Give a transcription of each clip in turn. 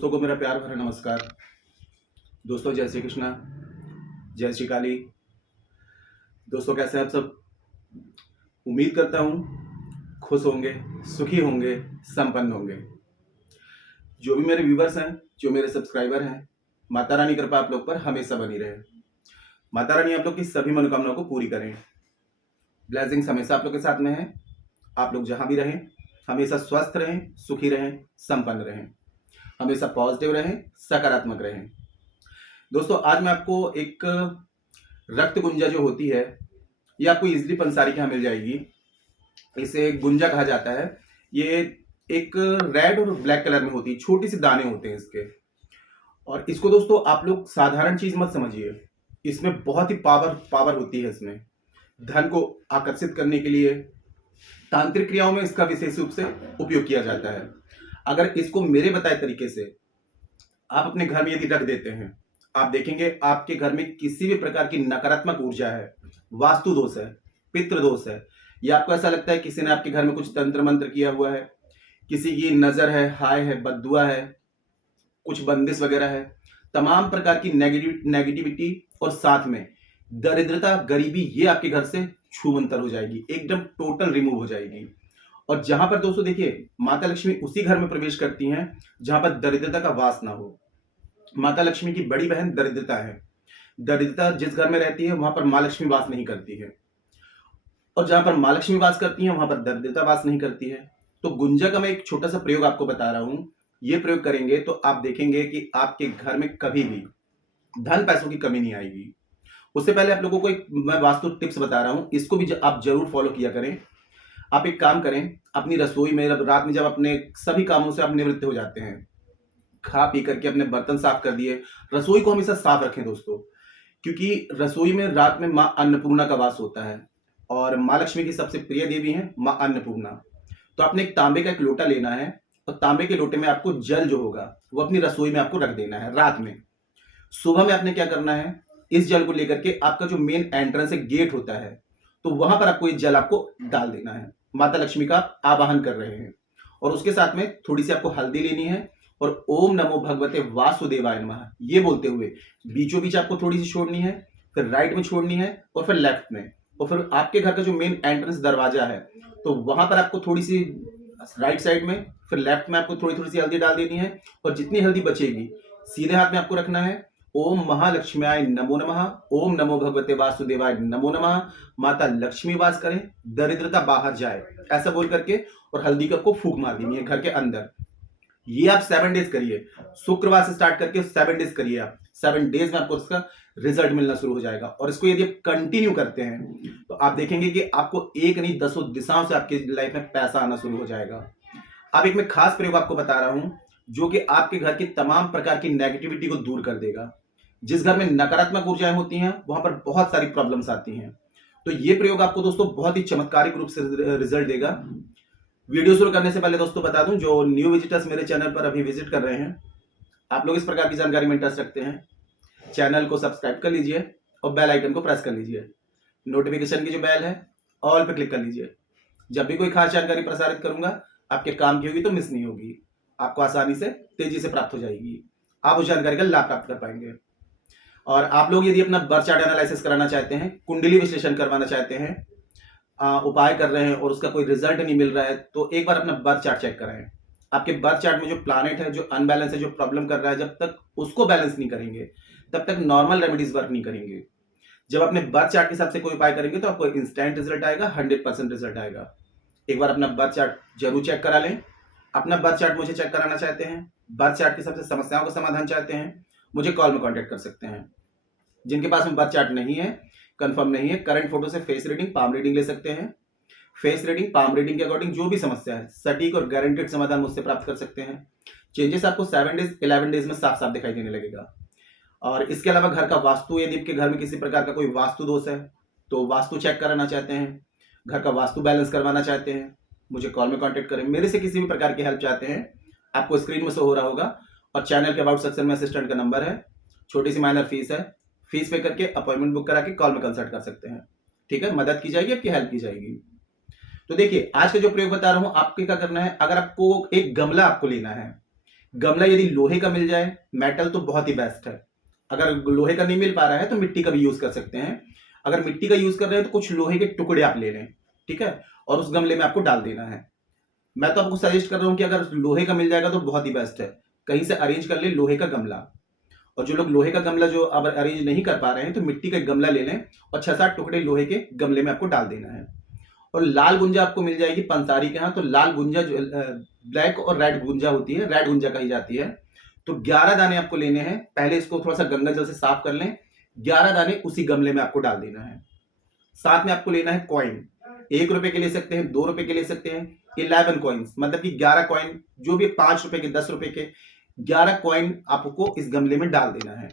दोस्तों को मेरा प्यार भरा नमस्कार। दोस्तों जय श्री कृष्णा, जय श्री काली। दोस्तों कैसे हैं आप सब? उम्मीद करता हूँ खुश होंगे, सुखी होंगे, संपन्न होंगे। जो भी मेरे व्यूवर्स हैं, जो मेरे सब्सक्राइबर हैं, माता रानी कृपा आप लोग पर हमेशा बनी रहे। माता रानी आप लोग की सभी मनोकामनाओं को पूरी करें। ब्लेसिंग्स हमेशा आप लोग के साथ में है। आप लोग जहाँ भी रहें हमेशा स्वस्थ रहें, सुखी रहें, संपन्न रहें, हमेशा पॉजिटिव रहें, सकारात्मक रहें। दोस्तों आज मैं आपको एक रक्त गुंजा जो होती है, ये आपको इजिली पंसारी के यहाँ मिल जाएगी। इसे गुंजा कहा जाता है। ये एक रेड और ब्लैक कलर में होती है, छोटी सी दाने होते हैं इसके। और इसको दोस्तों आप लोग साधारण चीज मत समझिए, इसमें बहुत ही पावर होती है। इसमें धन को आकर्षित करने के लिए तांत्रिक क्रियाओं में इसका विशेष रूप से उपयोग किया जाता है। अगर इसको मेरे बताए तरीके से आप अपने घर में यदि रख देते हैं, आप देखेंगे आपके घर में किसी भी प्रकार की नकारात्मक ऊर्जा है, वास्तु दोष है, पितृ दोष है, या आपको ऐसा लगता है किसी ने आपके घर में कुछ तंत्र मंत्र किया हुआ है, किसी की नजर है, हाय है, बद्दुआ है, कुछ बंदिश वगैरह है, तमाम प्रकार की नेगेटिविटी और साथ में दरिद्रता, गरीबी, ये आपके घर से छूमंतर हो जाएगी, एकदम टोटल रिमूव हो जाएगी। और जहां पर दोस्तों देखिए माता लक्ष्मी उसी घर में प्रवेश करती हैं जहां पर दरिद्रता का वास ना हो। माता लक्ष्मी की बड़ी बहन दरिद्रता है। दरिद्रता जिस घर में रहती है वहां पर माँ लक्ष्मी वास नहीं करती है, और जहां पर माँ लक्ष्मी वास करती है वहां पर दरिद्रता वास नहीं करती है। तो गुंजा का मैं एक छोटा सा प्रयोग आपको बता रहा हूं। ये प्रयोग करेंगे तो आप देखेंगे कि आपके घर में कभी भी धन पैसों की कमी नहीं आएगी। उससे पहले आप लोगों को एक मैं वास्तु टिप्स बता रहा हूं, इसको भी आप जरूर फॉलो किया करें। आप एक काम करें, अपनी रसोई में रात में जब अपने सभी कामों से आप निवृत्त हो जाते हैं, खा पी करके अपने बर्तन साफ कर दिए, रसोई को हमेशा साफ रखें दोस्तों, क्योंकि रसोई में रात में माँ अन्नपूर्णा का वास होता है और माँ लक्ष्मी की सबसे प्रिय देवी है माँ अन्नपूर्णा। तो आपने एक तांबे का एक लोटा लेना है और तांबे के लोटे में आपको जल जो होगा वो अपनी रसोई में आपको रख देना है रात में। सुबह में आपने क्या करना है, इस जल को लेकर के आपका जो मेन एंट्रेंस है, गेट होता है, तो वहां पर आपको ये जल आपको डाल देना है। माता लक्ष्मी का आप आवाहन कर रहे हैं और उसके साथ में थोड़ी सी आपको हल्दी लेनी है और ओम नमो भगवते वासुदेवाय नमः ये बोलते हुए बीचों बीच आपको थोड़ी सी छोड़नी है, फिर राइट में छोड़नी है और फिर लेफ्ट में, और फिर आपके घर का जो मेन एंट्रेंस दरवाजा है तो वहां पर आपको थोड़ी सी राइट साइड में, फिर लेफ्ट में आपको थोड़ी थोड़ी सी हल्दी डाल देनी है। और जितनी हल्दी बचेगी सीधे हाथ में आपको रखना है, ओम महालक्ष्म्याय नमो नमः, ओम नमो भगवते वासुदेवाय नमो नमः, माता लक्ष्मी वास करें, दरिद्रता बाहर जाए, ऐसा बोल करके और हल्दी का को फूंक मार देनी है घर के अंदर। ये आप 7 डेज करिए, शुक्रवार से स्टार्ट करके 7 डेज करिए आप। 7 डेज में आपको इसका रिजल्ट मिलना शुरू हो जाएगा। और इसको यदि आप कंटिन्यू करते हैं तो आप देखेंगे कि आपको एक नहीं दसों दिशाओं से आपकी लाइफ में पैसा आना शुरू हो जाएगा। अब एक मैं खास प्रयोग आपको बता रहा हूं जो कि आपके घर की तमाम प्रकार की नेगेटिविटी को दूर कर देगा। जिस घर में नकारात्मक ऊर्जाएं होती हैं वहां पर बहुत सारी प्रॉब्लम्स आती हैं। तो ये प्रयोग आपको दोस्तों बहुत ही चमत्कारिक रूप से रिजल्ट देगा। वीडियो शुरू करने से पहले दोस्तों बता दूं, जो न्यू विजिटर्स मेरे चैनल पर अभी विजिट कर रहे हैं, आप लोग इस प्रकार की जानकारी में इंटरेस्ट रखते हैं, चैनल को सब्सक्राइब कर लीजिए और बेल आइकन को प्रेस कर लीजिए। नोटिफिकेशन की जो बेल है ऑल पे क्लिक कर लीजिए। जब भी कोई खास जानकारी प्रसारित करूंगा आपके काम की होगी तो मिस नहीं होगी, आपको आसानी से तेजी से प्राप्त हो जाएगी, आप उस जानकारी का लाभ प्राप्त कर पाएंगे। और आप लोग यदि अपना बर्थ चार्ट एनालिसिस कराना चाहते हैं, कुंडली विश्लेषण करवाना चाहते हैं, उपाय कर रहे हैं और उसका कोई रिजल्ट नहीं मिल रहा है, तो एक बार अपना बर्थ चार्ट चेक कराएं। आपके बर्थ चार्ट में जो प्लैनेट है, जो अनबैलेंस है, जो प्रॉब्लम कर रहा है, जब तक उसको बैलेंस नहीं करेंगे तब तक नॉर्मल रेमेडीज वर्क नहीं करेंगे। जब अपने बर्थ चार्ट के हिसाब से कोई उपाय करेंगे तो आपको इंस्टेंट रिजल्ट आएगा, 100% रिजल्ट आएगा। एक बार अपना बर्थ चार्ट जरूर चेक करा लें। अपना बर्थ चार्ट मुझे चेक कराना चाहते हैं, बर्थ चार्ट की सबसे समस्याओं का समाधान चाहते हैं, मुझे कॉल में कॉन्टेक्ट कर सकते हैं। जिनके पास में बर्थ चार्ट नहीं है, कंफर्म नहीं है, करंट फोटो से फेस रीडिंग, पाम रीडिंग ले सकते हैं। फेस रीडिंग, पाम रीडिंग के अकॉर्डिंग जो भी समस्या है सटीक और गारंटेड समाधान मुझसे प्राप्त कर सकते हैं। चेंजेस आपको 7 डेज 11 डेज में साफ साफ दिखाई देने लगेगा। और इसके अलावा घर का वास्तु, यदि आपके घर में किसी प्रकार का कोई वास्तु दोष है तो वास्तु चेक कराना चाहते हैं, घर का वास्तु बैलेंस करवाना चाहते हैं, मुझे कॉल में कॉन्टेक्ट करें। मेरे से किसी भी प्रकार की हेल्प चाहते हैं, आपको स्क्रीन में शो हो रहा होगा और चैनल के अबाउट सेक्शन में असिस्टेंट का नंबर है, छोटी सी माइनर फीस है, फीस पे करके अपॉइंटमेंट बुक करा के कॉल में कंसल्ट कर सकते हैं। ठीक है, मदद की जाएगी, आपकी हेल्प की जाएगी। तो देखिए आज का जो प्रयोग बता रहा हूं, आपके क्या करना है, अगर आपको एक गमला आपको लेना है, गमला यदि लोहे का मिल जाए, मेटल, तो बहुत ही बेस्ट है। अगर लोहे का नहीं मिल पा रहा है तो मिट्टी का भी यूज कर सकते हैं। अगर मिट्टी का यूज कर रहे हैं तो कुछ लोहे के टुकड़े आप ले लें, ठीक है, और उस गमले में आपको डाल देना है। मैं तो आपको सजेस्ट कर रहा हूं कि अगर लोहे का मिल जाएगा तो बहुत ही बेस्ट है, कहीं से अरेंज कर ले लोहे का गमला। और जो लोग लोहे का गमला जो अब अरेंज नहीं कर पा रहे हैं तो मिट्टी का एक गमला ले लें और 6-7 टुकड़े लोहे के गमले में आपको डाल देना है। और लाल गुंजा आपको मिल जाएगी पंसारी के यहाँ, तो लाल गुंजा जो ब्लैक और रेड गुंजा होती है, रेड गुंजा कही जाती है। तो 11 दाने आपको लेने हैं। पहले इसको थोड़ा सा गंगा जल से साफ कर लें। 11 दाने उसी गमले में आपको डाल देना है। साथ में आपको लेना है कॉइन, 1 रुपए के ले सकते हैं, 2 रुपए के ले सकते हैं, 11 कॉइन्स, मतलब कि 11 कॉइन, जो भी 5 रुपए के, 10 रुपए के 11 कॉइन आपको इस गमले में डाल देना है।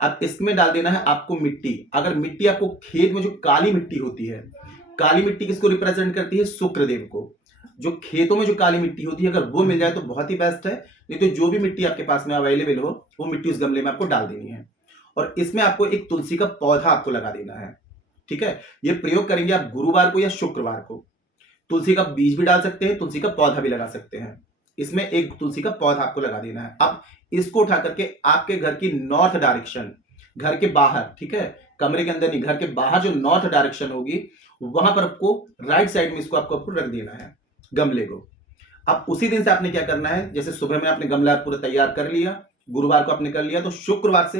अब इसमें डाल देना है आपको मिट्टी। अगर मिट्टी आपको खेत में जो काली मिट्टी होती है, काली मिट्टी किसको रिप्रेजेंट करती है? शुक्रदेव को। जो खेतों में जो काली मिट्टी होती है अगर वो मिल जाए तो बहुत ही बेस्ट है, नहीं तो जो भी मिट्टी आपके पास में अवेलेबल हो वो मिट्टी उस गमले में आपको डाल देनी है। और इसमें आपको एक तुलसी का पौधा आपको लगा देना है, ठीक है। ये प्रयोग करेंगे आप गुरुवार को या शुक्रवार को। तुलसी का बीज भी डाल सकते हैं, तुलसी का पौधा भी लगा सकते हैं। इसमें एक तुलसी का पौधा आपको लगा देना है। अब इसको उठा करके आपके घर की नॉर्थ डायरेक्शन, घर के बाहर, ठीक है, कमरे के अंदर नहीं, घर के बाहर जो नॉर्थ डायरेक्शन होगी वहां पर आपको राइट साइड में इसको आपको रख देना है गमले को। अब उसी दिन से आपने क्या करना है, जैसे सुबह में आपने गमला पूरा तैयार कर लिया, गुरुवार को आपने कर लिया, तो शुक्रवार से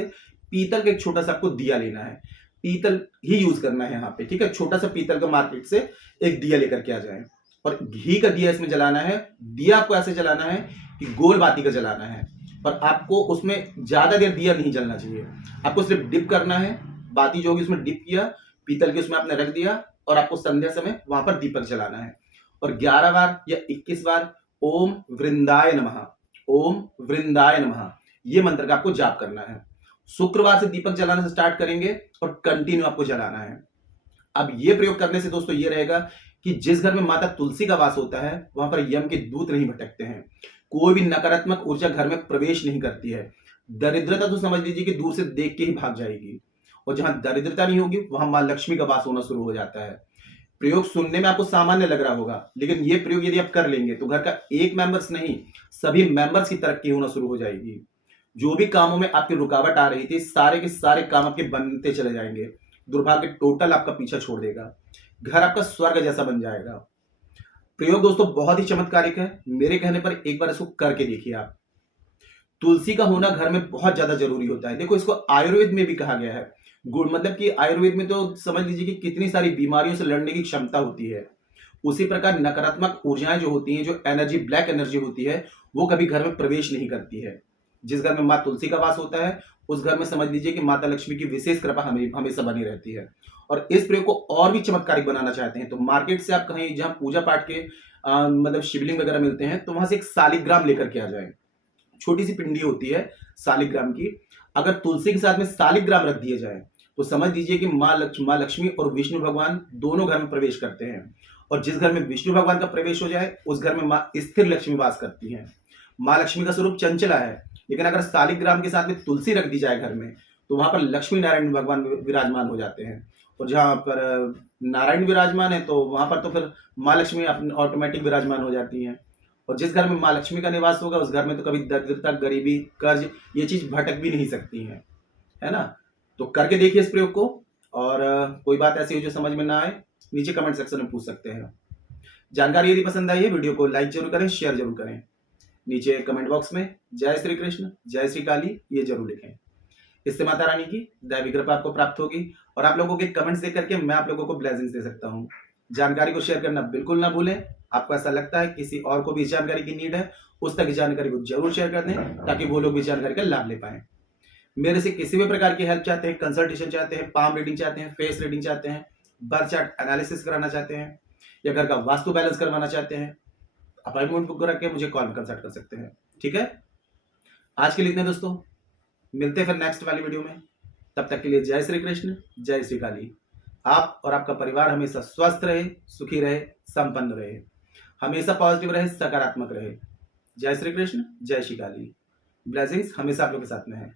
पीतल का एक छोटा सा आपको दिया लेना है। पीतल ही यूज करना है यहाँ पे, ठीक है। छोटा सा पीतल का मार्केट से एक दिया लेकर के आ जाए और घी का दिया इसमें जलाना है। दिया आपको ऐसे जलाना है कि गोल बाती का जलाना है और आपको उसमें ज्यादा देर दिया नहीं जलना चाहिए। आपको सिर्फ डिप करना है, बाती जो होगी उसमें डिप किया, पीतल के उसमें आपने रख दिया और आपको संध्या समय वहां पर दीपक जलाना है। और 11 बार या 21 बार ओम वृंदाय नमः, ओम वृंदाय नमः, ये मंत्र का आपको जाप करना है। शुक्रवार से दीपक जलाना से स्टार्ट करेंगे और कंटिन्यू आपको जलाना है। अब ये प्रयोग करने से दोस्तों ये रहेगा कि जिस घर में माता तुलसी का वास होता है वहां पर यम के दूत नहीं भटकते हैं, कोई भी नकारात्मक ऊर्जा घर में प्रवेश नहीं करती है। दरिद्रता तो समझ लीजिए कि दूर से देख के ही भाग जाएगी। और जहां दरिद्रता नहीं होगी वहां मां लक्ष्मी का वास होना शुरू हो जाता है। प्रयोग सुनने में आपको सामान्य लग रहा होगा, लेकिन ये प्रयोग यदि आप कर लेंगे तो घर का एक मेंबर्स नहीं, सभी मेंबर्स की तरक्की होना शुरू हो जाएगी। जो भी कामों में आपकी रुकावट आ रही थी सारे के सारे काम आपके बनते चले जाएंगे। दुर्भाग्य टोटल आपका पीछा छोड़ देगा, घर आपका स्वर्ग जैसा बन जाएगा। प्रयोग दोस्तों बहुत ही चमत्कारिक है, मेरे कहने पर एक बार इसको करके देखिए आप। तुलसी का होना घर में बहुत ज्यादा जरूरी होता है। देखो इसको आयुर्वेद में भी कहा गया है, गुण, मतलब कि आयुर्वेद में तो समझ लीजिए कि कितनी सारी बीमारियों से लड़ने की क्षमता होती है। उसी प्रकार नकारात्मक ऊर्जाएं जो होती हैं, जो एनर्जी, ब्लैक एनर्जी होती है, वो कभी घर में प्रवेश नहीं करती है। जिस घर में माँ तुलसी का वास होता है उस घर में समझ लीजिए कि माता लक्ष्मी की विशेष कृपा हमेशा बनी रहती है। और इस प्रयोग को और भी चमत्कारिक बनाना चाहते हैं तो मार्केट से आप कहीं जहां पूजा पाठ के मतलब शिवलिंग वगैरह मिलते हैं तो वहां से एक सालिग्राम लेकर के आ जाए। छोटी सी पिंडी होती है सालिग्राम की, अगर तुलसी के साथ में सालिग्राम रख दिए जाए तो समझ लीजिए कि माँ लक्ष्मी और विष्णु भगवान दोनों घर में प्रवेश करते हैं। और जिस घर में विष्णु भगवान का प्रवेश हो जाए उस घर में माँ स्थिर लक्ष्मी वास करती है। माँ लक्ष्मी का स्वरूप चंचला है, लेकिन अगर सालिग्राम के साथ में तुलसी रख दी जाए घर में तो वहां पर लक्ष्मी नारायण भगवान विराजमान हो जाते हैं। और जहां पर नारायण विराजमान है तो वहां पर तो फिर माँ लक्ष्मी ऑटोमेटिक विराजमान हो जाती हैं। और जिस घर में माँ लक्ष्मी का निवास होगा उस घर में तो कभी दरिद्रता, गरीबी, कर्ज, ये चीज भटक भी नहीं सकती है ना। तो करके देखिए इस प्रयोग को, और कोई बात ऐसी हो जो समझ में ना आए नीचे कमेंट सेक्शन में पूछ सकते हैं। जानकारी यदि पसंद आई है वीडियो को लाइक जरूर करें, शेयर जरूर करें। नीचे कमेंट बॉक्स में जय श्री कृष्ण, जय श्री काली ये जरूर लिखें। इससे माता रानी की दैवी कृपा आपको प्राप्त होगी और आप लोगों के कमेंट्स देख करके मैं आप लोगों को ब्लेसिंग्स दे सकता हूँ। जानकारी को शेयर करना बिल्कुल ना भूलें। आपको ऐसा लगता है किसी और को भी जानकारी की नीड है, उस तक जानकारी को जरूर शेयर कर दें ताकि वो लोग भी जानकारी का लाभ ले पाए। मेरे से किसी भी प्रकार की हेल्प चाहते हैं, कंसल्टेशन चाहते हैं, पाम रीडिंग चाहते हैं, फेस रीडिंग चाहते हैं, बर्थ चार्ट एनालिसिस कराना चाहते हैं या घर का वास्तु बैलेंस करवाना चाहते हैं, अपॉइंटमेंट बुक करके मुझे कॉल में कंसल्ट कर सकते हैं। ठीक है, आज के लिए इतने दोस्तों, मिलते हैं फिर नेक्स्ट वाली वीडियो में। तब तक के लिए जय श्री कृष्ण, जय श्री काली। आप और आपका परिवार हमेशा स्वस्थ रहे, सुखी रहे, संपन्न रहे, हमेशा पॉजिटिव रहे, सकारात्मक रहे। जय श्री कृष्ण, जय श्री काली। ब्लेसिंग्स हमेशा आप लोग के साथ में है।